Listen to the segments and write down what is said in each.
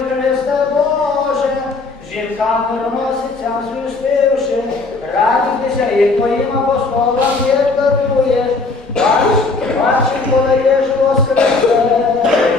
Христе Боже, жінкам мироносицям звістивши, радуйтеся і твоїм апостолам є датує. бач, бачить, коли є живо Сердечкою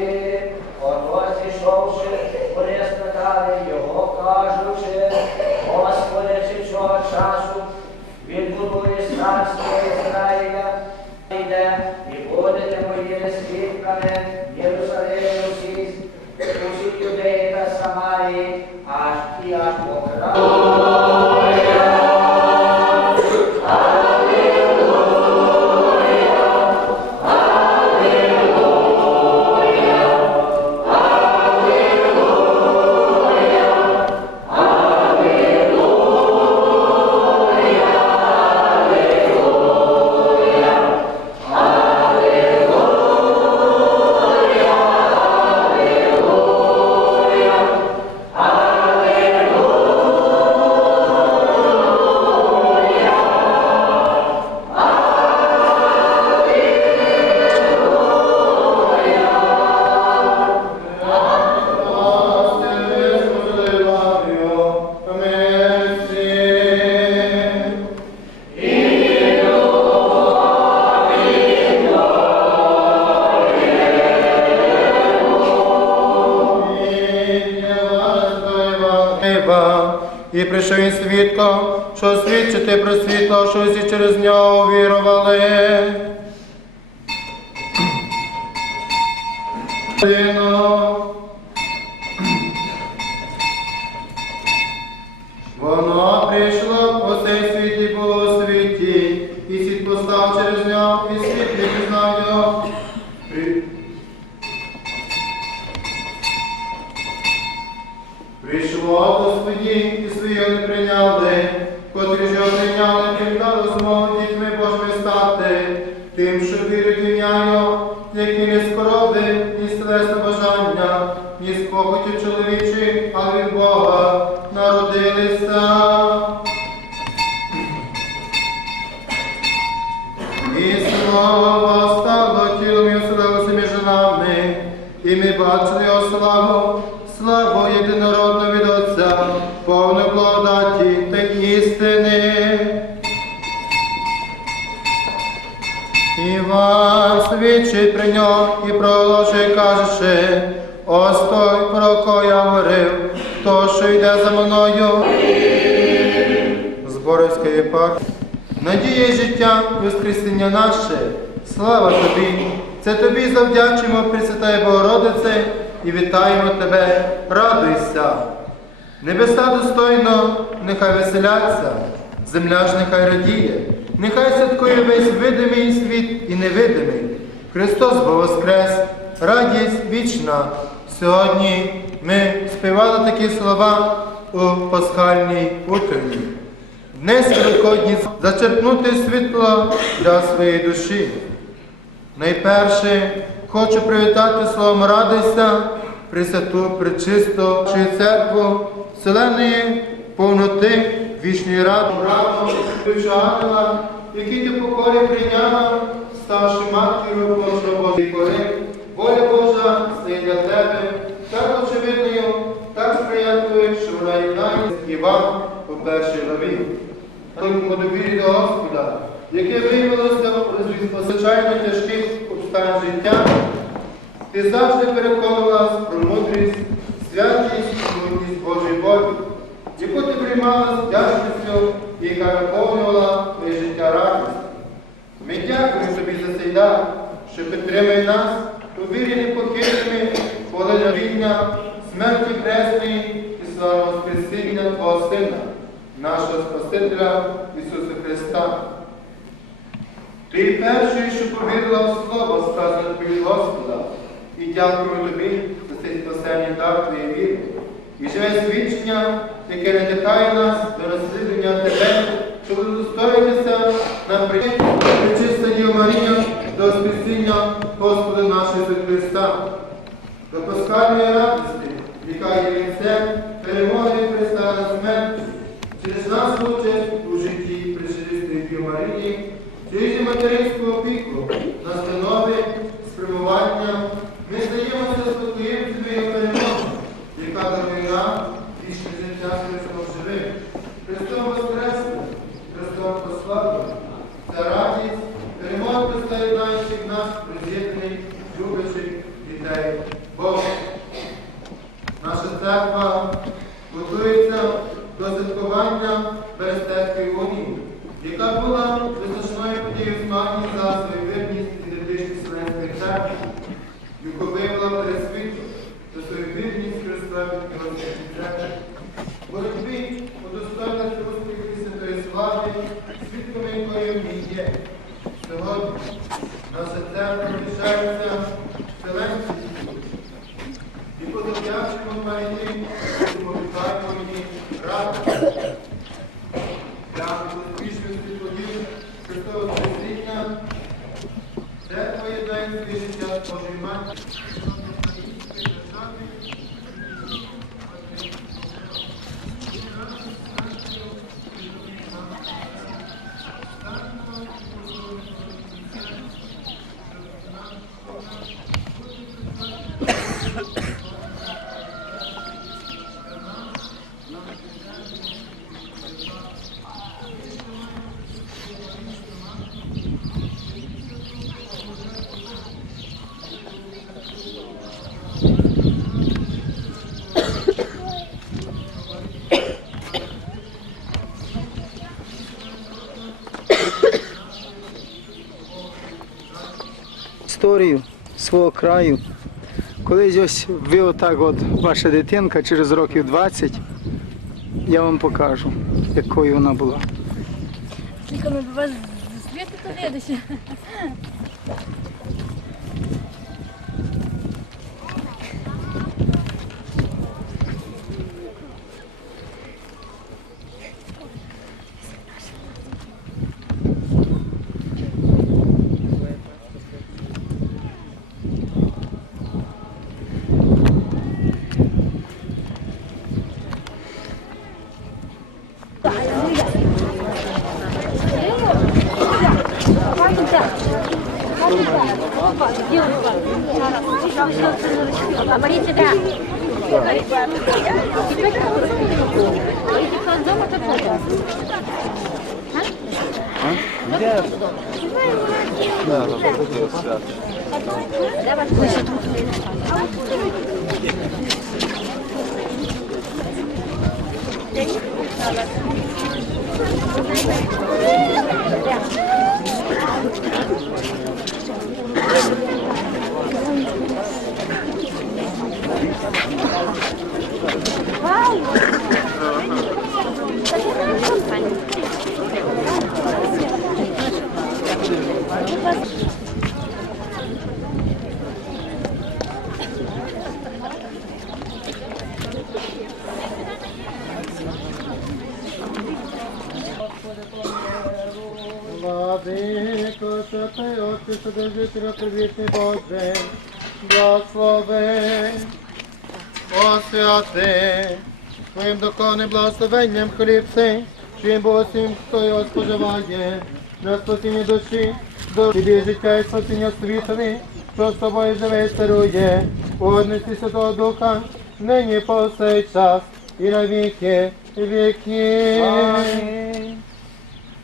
Святим. Ото зійшовши, вони спитали його, кажучи, Господи, чи цього часу відбудує царство Ізраїля, йде, і будете мої свідками в Єрусалимі світло, і через нього увірували. Воно стати, тим, що вірить в які не скороби, ні стелесне бажання, ні з похоті чоловічі, а від Бога народилися. І Слово стало тілом і оселилося між нами, і ми бачили його славу, славу єдинородного від Отця, повну благодаті та істини. Іван свідчить при ньому і проголошує, кажучи, ось той, про кого я говорив, то, що йде за мною. Зборівської єпархії. Надія і життя, Воскресіння наше, слава тобі! Це тобі завдячуємо, Пресвятає Богородице, і вітаємо тебе, радуйся. Небеса достойно, нехай веселяться, земля ж нехай радіє, нехай святкує весь видимий світ і невидимий. Христос бо воскрес, радість вічна. Сьогодні ми співали такі слова у пасхальній утренні. Днес Великодні зачерпнути світло для своєї душі. Найперше хочу привітати словом радуйся Пресвяту, Пречисту, Чию церкву, вселеної повноти, вічної ради, брату, ангела, який ти покорі прийняла, ставши матір'ю Божого Божої кори, воля Божа стає для тебе, так очевидною, так сприятливою, що вона єднає і вам у першій главі. Тому довірі до Господа, яке виявилося з надзвичайно тяжких обставин життя, ти завжди переконувала про мудрість, святість і мудрість Божої волі, яку ти приймала з вдячністю, яка наповнювала твоє життя радість. Ми дякуємо тобі за цей дар, що підтримує нас у вірі непохитними, поленовіння, смерті Хресної і слава Воскресіння Твого Сина, нашого Спасителя Ісуса Христа. Ти перший, що повірила в Слово, сказане тобі Господа, і дякую тобі за цей спасенний дар твоєї віри. І живе свідчення, яке надихає нас до розслідування тебе, щоб удостоїтися на причиста Діва Марія до Воскресіння Господа нашого Христа, до пасхальної радості, яка є вінцем перемоги Христа на смерті, через нас участь у житті причистої Діви Марії, через материнську опіку, настанови, спрямування, Seven, seven. Історію свого краю. Колись ось ви отак от, ваша дитинка через років 20, я вам покажу, якою вона була. Тільки ми до вас зустріти, то видиш. А Отче, Содержителя, привітний Боже, благослови, освяти, Твоїм духовним благословенням хліб цей, чим Бог всім, хто його споживає, на спасіння душі, до тобі життя і спасіння світові, що з тобою живе і царує, у Святого Духа, нині по сей час і на віки віки.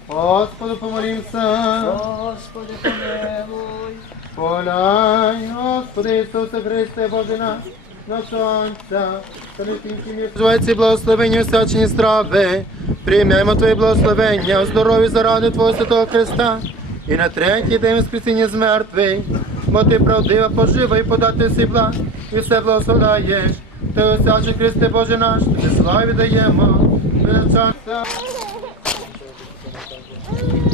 Господу помолімся. Господи, помилуй. Подай, Господи Ісусе Христе, Боже наш, нашого Отця, та не кінці Звайці благословення освячені страви, приймемо Твоє благословення, здоров'я заради Твого Святого Христа, і на третій день воскресіння з мертвих, бо Ти правдива, пожива і подати всі благ, і все благословляєш. Ти освячий Христе, Боже наш, Тобі славі даємо, ми навчався. Thank you.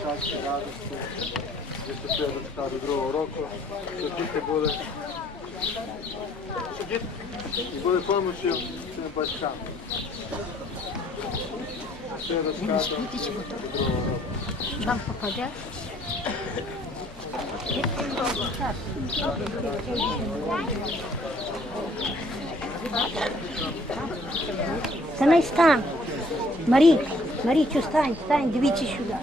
Щастя, радості, другого року, діти були, щоб діти були до другого року. Вам попадет? Та не стань. Марі, Марічу, стань, стань, дивіться сюди.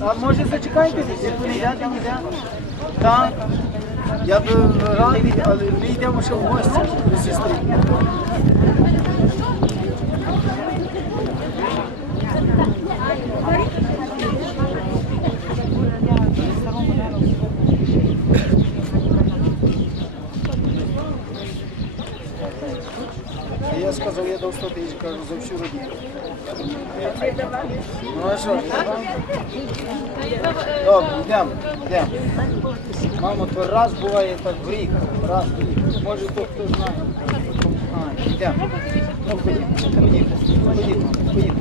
А може зачекайте десь, як ви не йдете ніде? Так. Я б радий, але ми йдемо ще в гості до сестри. І я сказав, я дав 100 тисяч, кажу, за всю родину. Ну а що? Добре, йдемо, йдемо. Мамо, то раз буває так в рік, раз в рік. Може, то хто знає. А, йдемо. Ну, ходімо, ходімо, ходімо, ходімо.